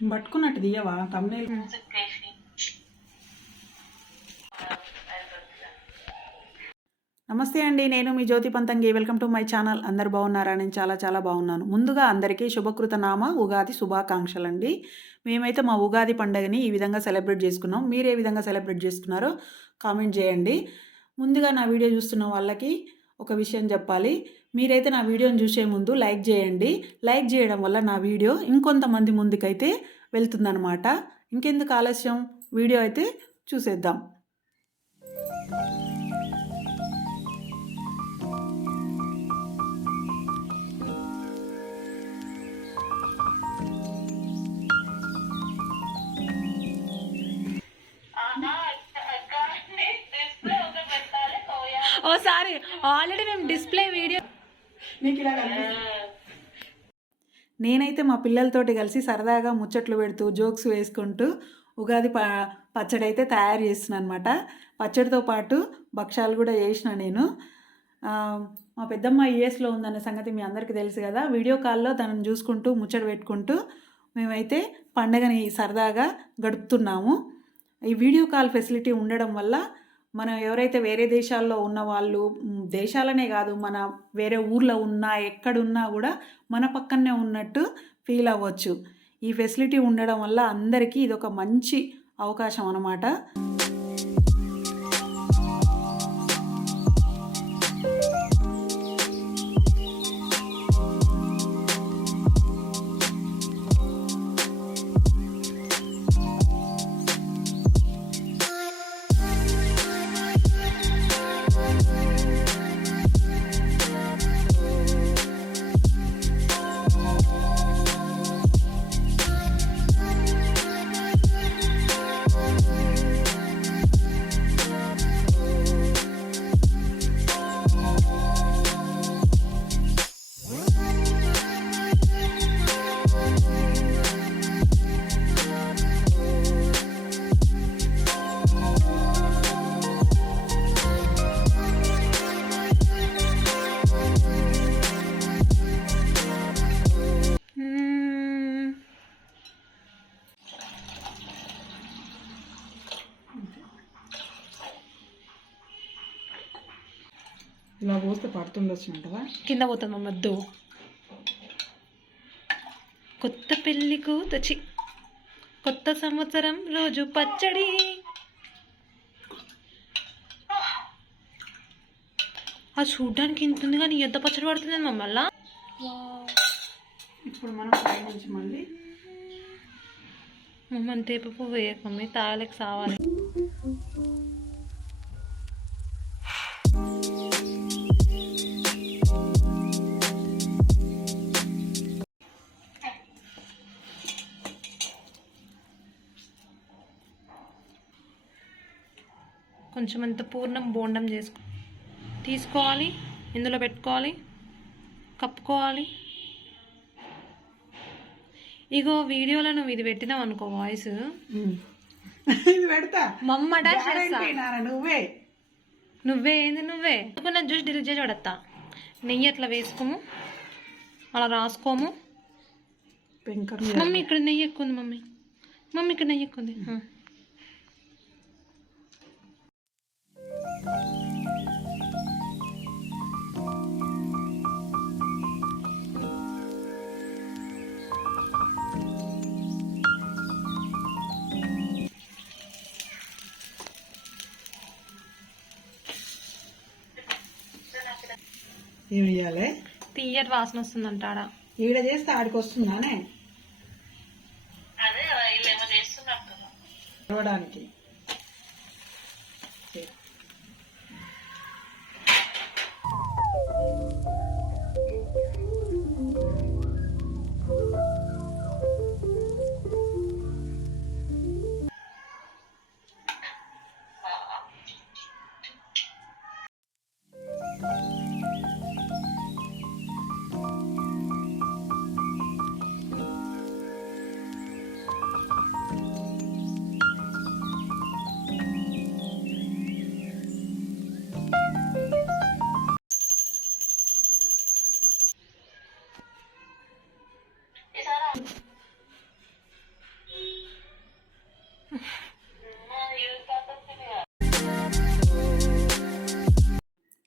పట్టుకున్నట్టు తీయవా thumbnail? నమస్తే అండి, నేను మీ Jyothi Panthangi. Welcome to my channel. అందరు బాగున్నారా? నేను చాలా చాలా బాగున్నాను. ముందుగా అందరికీ శుభకృత నామ ఉగాది శుభాకాంక్షలు అండి. మేమైతే మా ఉగాది పండుగని ఈ విధంగా సెలబ్రేట్ చేసుకున్నాం. మీరు ఏ విధంగా సెలబ్రేట్ చేసుకున్నారో కామెంట్ చేయండి. ముందుగా నా వీడియో చూస్తున్న వాళ్ళకి ఒక విషయం చెప్పాలి. మీరైతే నా వీడియోని చూసే ముందు లైక్ చేయండి. లైక్ చేయడం వల్ల నా వీడియో ఇంకొంతమంది ముందుకైతే వెళ్తుందనమాట. ఇంకెందుకు ఆలస్యం, వీడియో అయితే చూసేద్దాం. ఓసారి ఆల్రెడీ మేము డిస్ప్లే వీడియో నేనైతే మా పిల్లలతోటి కలిసి సరదాగా ముచ్చట్లు పెడుతూ జోక్స్ వేసుకుంటూ ఉగాది పచ్చడి అయితే తయారు చేస్తున్నాను అనమాట. పచ్చడితో పాటు భక్షాలు కూడా చేసిన నేను. మా పెద్దమ్మ యూఎస్లో ఉందన్న సంగతి మీ అందరికీ తెలుసు కదా. వీడియో కాల్లో తనను చూసుకుంటూ ముచ్చట పెట్టుకుంటూ మేమైతే పండగని సరదాగా గడుపుతున్నాము. ఈ వీడియో కాల్ ఫెసిలిటీ ఉండడం వల్ల మనం ఎవరైతే వేరే దేశాల్లో ఉన్న వాళ్ళు, దేశాలనే కాదు మన వేరే ఊర్లో ఉన్నా ఎక్కడున్నా కూడా మన పక్కనే ఉన్నట్టు ఫీల్ అవ్వచ్చు. ఈ ఫెసిలిటీ ఉండడం వల్ల అందరికీ ఇది ఒక మంచి అవకాశం అన్నమాట. ఇలా పోస్తే పడుతుండొచ్చుంటవా? కింద పోతుంది మమ్మద్దు. కొత్త పెళ్లి కూతొచ్చి కొత్త సంవత్సరం రోజు పచ్చడి. అది చూడ్డానికి ఇంత ఉంది కానీ ఎంత పచ్చడి పడుతుంది మమ్మల్ని. ఇప్పుడు మనం పై నుంచి మళ్ళీ మమ్మల్ని తేపపు వేయక మమ్మీ, తాగలేక సావాలి. కొంచెం అంత పూర్ణం బోండం తీసుకోవాలి, ఇందులో పెట్టుకోవాలి, కప్పుకోవాలి. ఇగో వీడియోలో నువ్వు ఇది పెట్టినావు అనుకో వాయిస్, ఇది పెడతా మమ్మట నువ్వే ఏంది నువ్వే నా జ్యూస్ డిలీట్ చేసి పడతా. నెయ్యి అట్లా వేసుకోము, అలా రాసుకోము. మమ్మీ ఇక్కడ నెయ్యి ఎక్కువ ఉంది, మమ్మీ ఇక్కడ నెయ్యి ఎక్కువ ఉంది. ఏమియాలి? తీయటి వాసన వస్తుందంట. ఆడ ఈడ చేస్తే ఆడికి వస్తుందానే చూడడానికి.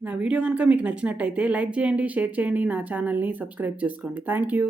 నా వీడియో గనుక మీకు నచ్చినట్టయితే లైక్ చేయండి, షేర్ చేయండి, నా ఛానల్‌ని సబ్స్క్రైబ్ చేసుకోండి. Thank you.